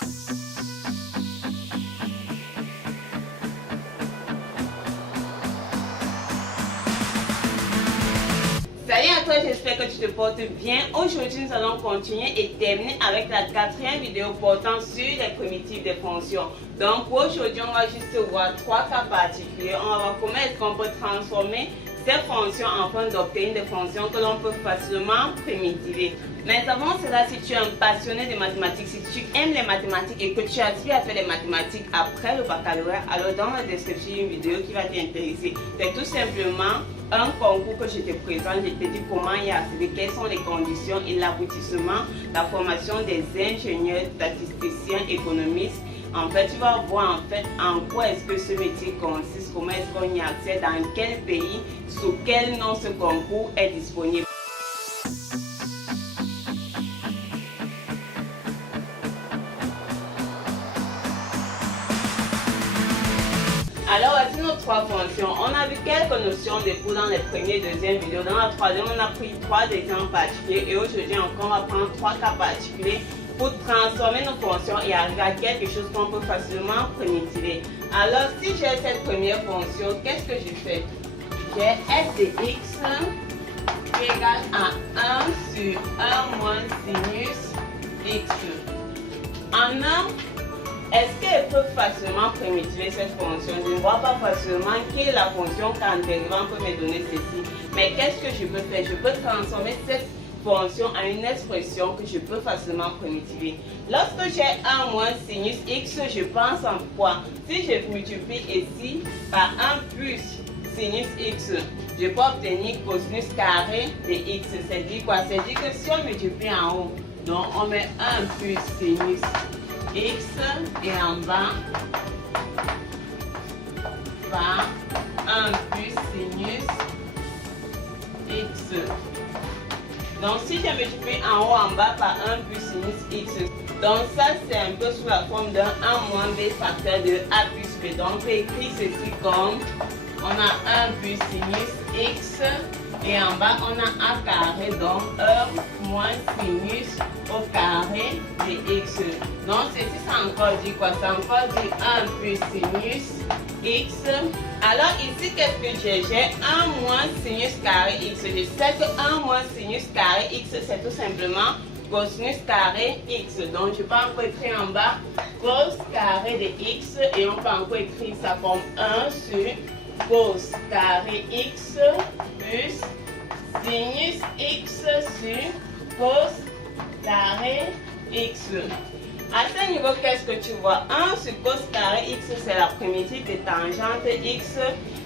Salut à toi, j'espère que tu te portes bien. Aujourd'hui, nous allons continuer et terminer avec la quatrième vidéo portant sur les primitives des fonctions. Donc pour aujourd'hui, on va juste voir trois cas particuliers. On va voir comment est-ce qu'on peut transformer ces fonctions afin d'obtenir des fonctions que l'on peut facilement primitiver. Mais avant cela, si tu es un passionné de mathématiques, si tu aimes les mathématiques et que tu aspires à faire les mathématiques après le baccalauréat, alors dans la description, il y a une vidéo qui va t'intéresser. C'est tout simplement un concours que je te présente. Je te dis comment y accéder, quelles sont les conditions et l'aboutissement, la formation des ingénieurs, statisticiens, économistes. En fait, tu vas voir en quoi est-ce que ce métier consiste, comment est-ce qu'on y accède, dans quel pays, sous quel nom ce concours est disponible. Alors, voici nos trois fonctions. On a vu quelques notions de cours dans les premières et deuxièmes vidéos. Dans la troisième, on a pris trois exemples particuliers. Et aujourd'hui encore, on va prendre trois cas particuliers pour transformer nos fonctions et arriver à quelque chose qu'on peut facilement primitiver. Alors, si j'ai cette première fonction, qu'est-ce que je fais? J'ai f de x qui est égal à 1 sur 1 moins sinus x. En 1, est-ce qu'elle peut facilement primitiver cette fonction? Je ne vois pas facilement quelle est la fonction qu'en dérivant peut me donner ceci. Mais qu'est-ce que je peux faire? Je peux transformer cette fonction en une expression que je peux facilement primitiver. Lorsque j'ai 1 moins sinus x, je pense en quoi? Si je multiplie ici par 1 plus sinus x, je peux obtenir cosinus carré de x. C'est dit quoi? C'est dit que si on multiplie en haut, donc on met 1 plus sinus x et en bas par 1 plus sinus x. Donc si je multiplie en haut en bas par 1 plus sinus x, donc ça c'est un peu sous la forme d'un 1 moins b facteur de a plus b. Donc on peut écrire ceci comme on a 1 plus sinus x et en bas on a a carré, donc 1 moins sinus au carré de x. Donc ceci ça encore dit quoi? Ça encore dit 1 plus sinus x. Alors ici qu'est-ce que j'ai? J'ai 1 moins sinus carré x. Je sais que 1 moins sinus carré x c'est tout simplement cosinus carré x. Donc je peux encore écrire en bas cos carré de x et on peut encore écrire ça comme 1 sur cos carré x plus sinus x sur cos carré x. À ce niveau, qu'est-ce que tu vois? 1 sur cos carré x, c'est la primitive de tangente x.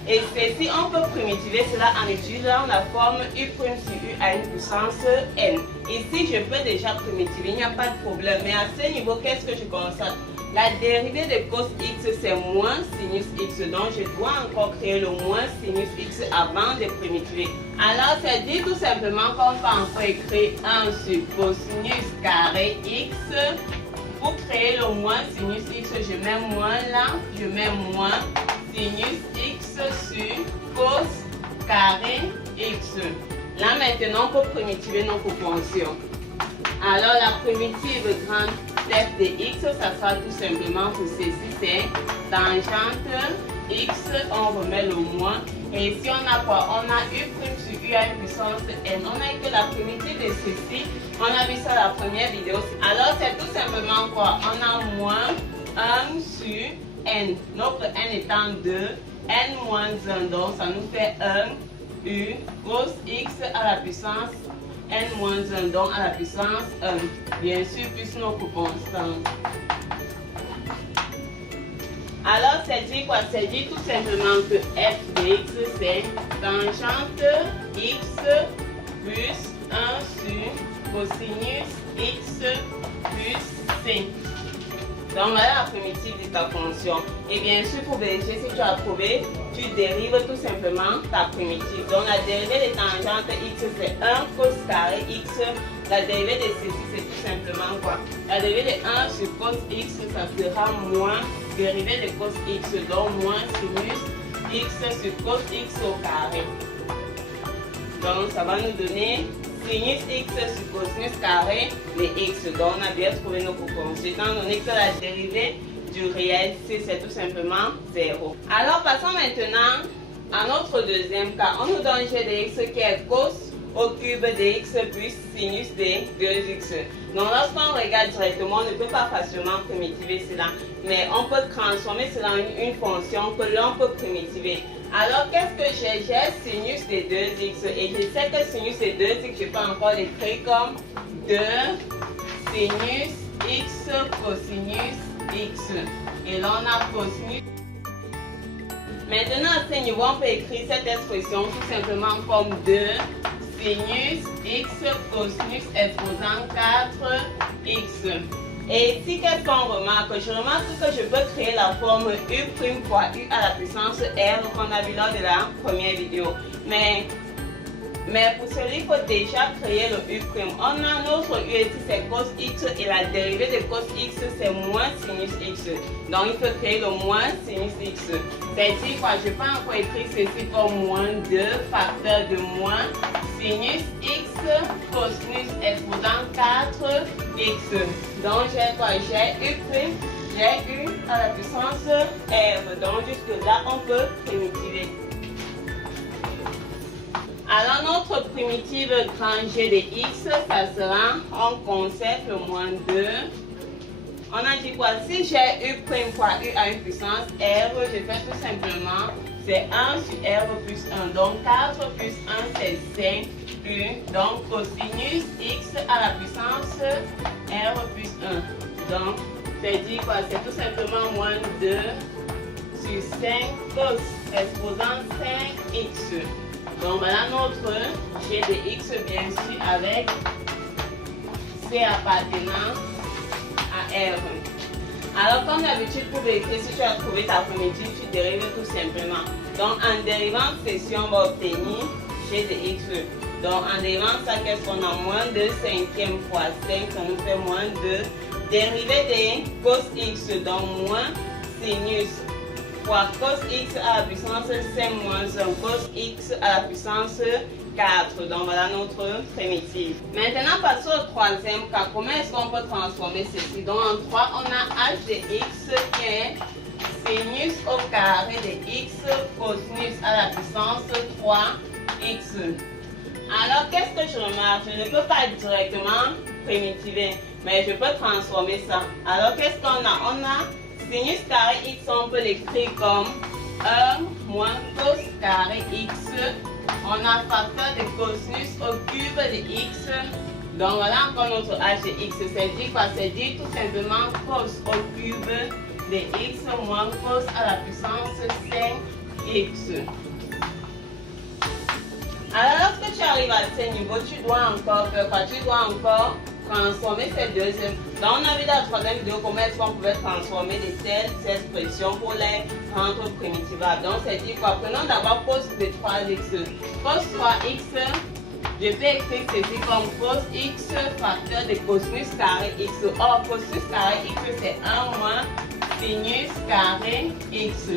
Et ceci, on peut primitiver cela en utilisant la forme u' sur u à une puissance n. Ici, je peux déjà primitiver, il n'y a pas de problème. Mais à ce niveau, qu'est-ce que je constate? La dérivée de cos x, c'est moins sinus x. Donc, je dois encore créer le moins sinus x avant de primitiver. Alors, c'est dit tout simplement qu'on peut encore écrire 1 sur cosinus carré x. Pour créer le moins sinus x, je mets moins là, je mets moins sinus x sur cos carré x. Là maintenant, on peut primitiver notre fonction. Alors la primitive grande f de x, ça sera tout simplement que ceci c'est tangente x, on remet le moins. Et ici on a quoi? On a u' sur u à une puissance n. On a que la primitive de ceci, on a vu ça dans la première vidéo. Alors c'est tout simplement quoi? On a moins 1 sur n. Notre n étant 2, n moins 1, donc ça nous fait 1 u cos x à la puissance n moins 1, donc à la puissance 1. Bien sûr, plus notre constante. Alors, c'est dit quoi? C'est dit tout simplement que f de x, c'est tangente x plus 1 sur cosinus x plus c. Donc, voilà la primitive de ta fonction. Et bien sûr, pour vérifier si tu as trouvé, tu dérives tout simplement ta primitive. Donc, la dérivée de tangente x, c'est 1 cos carré x. La dérivée de ceci, c'est tout simplement quoi? La dérivée de 1 sur cos x, ça sera moins dérivée de cos x, donc moins sinus x sur cos x au carré. Donc ça va nous donner sinus x sur cosinus carré de x. Donc on a bien trouvé nos proportions. Étant donné que la dérivée du réel c c'est tout simplement 0. Alors passons maintenant à notre deuxième cas. On nous donne g de x qui est cos au cube de x plus sinus de 2x. Donc lorsqu'on regarde directement, on ne peut pas facilement primitiver cela, mais on peut transformer cela en une fonction que l'on peut primitiver. Alors qu'est-ce que j'ai? J'ai sinus de 2x et je sais que sinus de 2x, je peux encore l'écrire comme 2 sinus x cosinus x. Et là on a cosinus. Maintenant à ce niveau, on peut écrire cette expression tout simplement comme 2 sinus x cosinus exposant 4x. Et ici, qu'est-ce qu'on remarque? Je remarque que je peux créer la forme u' fois u à la puissance r qu'on a vu lors de la première vidéo. Mais pour cela, il faut déjà créer le u'. On a notre u ici, c'est cos x et la dérivée de cos x, c'est moins sinus x. Donc, il faut créer le moins sinus x. C'est-à-dire quoi? Je peux encore écrire ceci comme moins 2 facteur de moins sinus x cosinus exposant 4x. Donc, j'ai quoi? J'ai u', j'ai u à la puissance r. Donc, jusque là, on peut primitiver. Alors notre primitive grand G de x, ça sera, on conserve le moins 2. On a dit quoi? Si j'ai u' fois u à une puissance r, je fais tout simplement, c'est 1 sur r plus 1. Donc 4 plus 1, c'est 5u. Donc cosinus x à la puissance r plus 1. Donc, c'est dit quoi? C'est tout simplement moins 2 sur 5 cos exposant 5x. Donc voilà notre g de x bien sûr avec c appartenant à r. Alors comme d'habitude pour vérifier si tu as trouvé ta primitive, tu dérives tout simplement. Donc en dérivant ceci, on va obtenir g de x. Donc en dérivant ça, qu'est-ce qu'on a? Moins 2 cinquième fois 5, ça nous fait moins 2. Dérivée de cos x, donc moins sinus fois cos x à la puissance 5 moins 1 cos x à la puissance 4. Donc voilà notre primitive. Maintenant passons au troisième cas. Comment est-ce qu'on peut transformer ceci? Donc en 3, on a h de x qui est sinus au carré de x cosinus à la puissance 3x. Alors qu'est-ce que je remarque? Je ne peux pas directement primitiver, mais je peux transformer ça. Alors qu'est-ce qu'on a? On a sinus carré x, on peut l'écrire comme 1 moins cos carré x. On a facteur de cosinus au cube de x. Donc voilà encore notre h de x. C'est dit quoi? C'est dit tout simplement cos au cube de x moins cos à la puissance 5x. Alors lorsque tu arrives à ce niveau, tu dois encore faire quoi? Tu dois encore transformer ces deux. Donc on a vu dans la troisième vidéo comment est-ce qu'on pouvait transformer de telles expressions pour les rendre primitivables. Donc c'est dit quoi? Prenons d'abord cos de 3x. Cos 3x, je peux écrire ceci comme cos x facteur de cosinus carré x. Or cosinus carré x c'est 1 moins sinus carré x.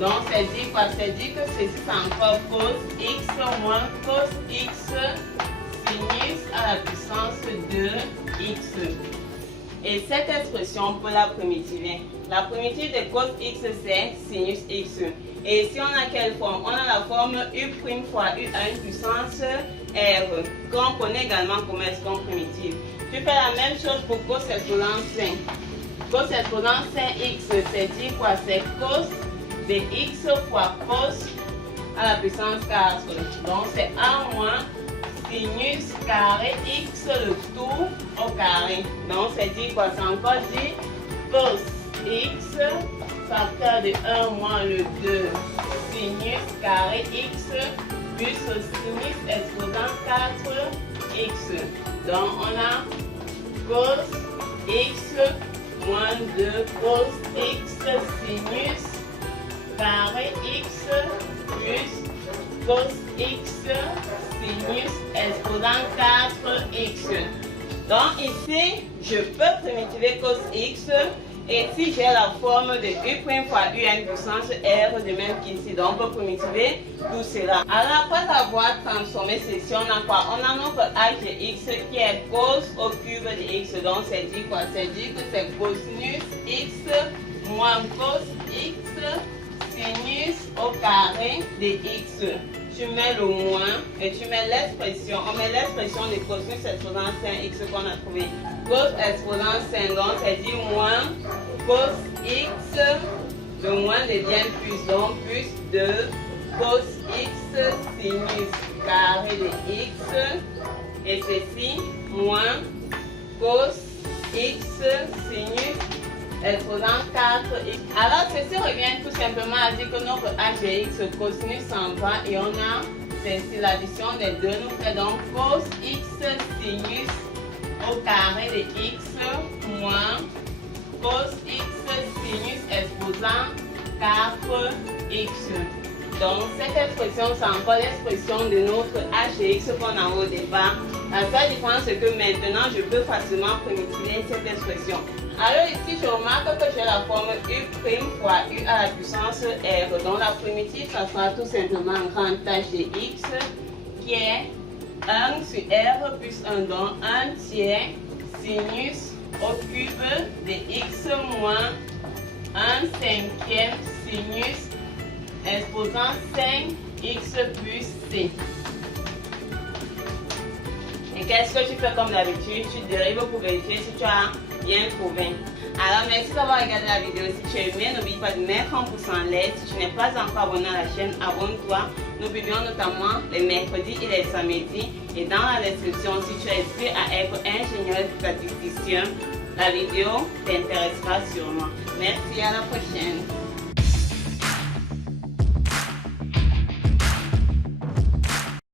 Donc c'est dit quoi? C'est dit que ceci c'est encore cos x moins cos x sinus à la puissance de x. Et cette expression, on peut la primitiver. La primitive de cos x, c'est sinus x. Et ici, on a quelle forme? On a la forme u' fois u à une puissance r, qu'on connaît également comme est-ce qu'on primitive. Tu fais la même chose pour cos exposant 5. Cos exposant 5x, c'est dit quoi? C'est cos de x fois cos à la puissance 4. Donc, c'est 1 moins sinus carré x le tout au carré. Donc c'est dit quoi? C'est encore dit cos x facteur de 1 moins le 2 sinus carré x plus sinus exposant 4x. Donc on a cos x moins 2 cos x sinus carré x plus cos x sinus exposant 4x. Donc ici, je peux primitiver cos x Ici, j'ai la forme de U' fois UN puissance R, de même qu'ici. Donc, on peut primitiver tout cela. Alors, après avoir transformé ceci, on a quoi? On a notre h de x qui est cos au cube de x. Donc, c'est dit quoi? C'est dit que c'est cosinus x moins cos x sinus au carré de x. Tu mets le moins et tu mets l'expression. On met l'expression de cosinus exposant sin x qu'on a trouvé. Cos exposant sin, donc c'est dit moins cos x, le moins devient plus, donc plus de cos x sinus carré de x, et ceci moins cos x sinus exposant 4x. Alors ceci revient tout simplement à dire que notre h de x cosinus s'en va et on a, c'est l'addition des deux nous fait donc cos x sinus au carré de x moins cos x sinus exposant 4x. Donc cette expression c'est encore l'expression de notre h de x qu'on a au départ. La seule différence c'est que maintenant je peux facilement primitiver cette expression. Alors ici je remarque que j'ai la forme U' fois U à la puissance R. Donc la primitive ça sera tout simplement grand h de x qui est 1 sur R plus 1, donc 1 tiers sinus au cube de x moins 1 cinquième sinus exposant 5x plus c. Et qu'est-ce que tu fais comme d'habitude? Tu dérives pour vérifier si tu as bien trouvé. Alors merci d'avoir regardé la vidéo. Si tu as aimé, n'oublie pas de mettre un pouce en l'air. Si tu n'es pas encore abonné à la chaîne, abonne-toi. Nous publions notamment les mercredis et les samedis. Et dans la description, si tu es inscrit à être ingénieur statisticien, la vidéo t'intéressera sûrement. Merci, à la prochaine.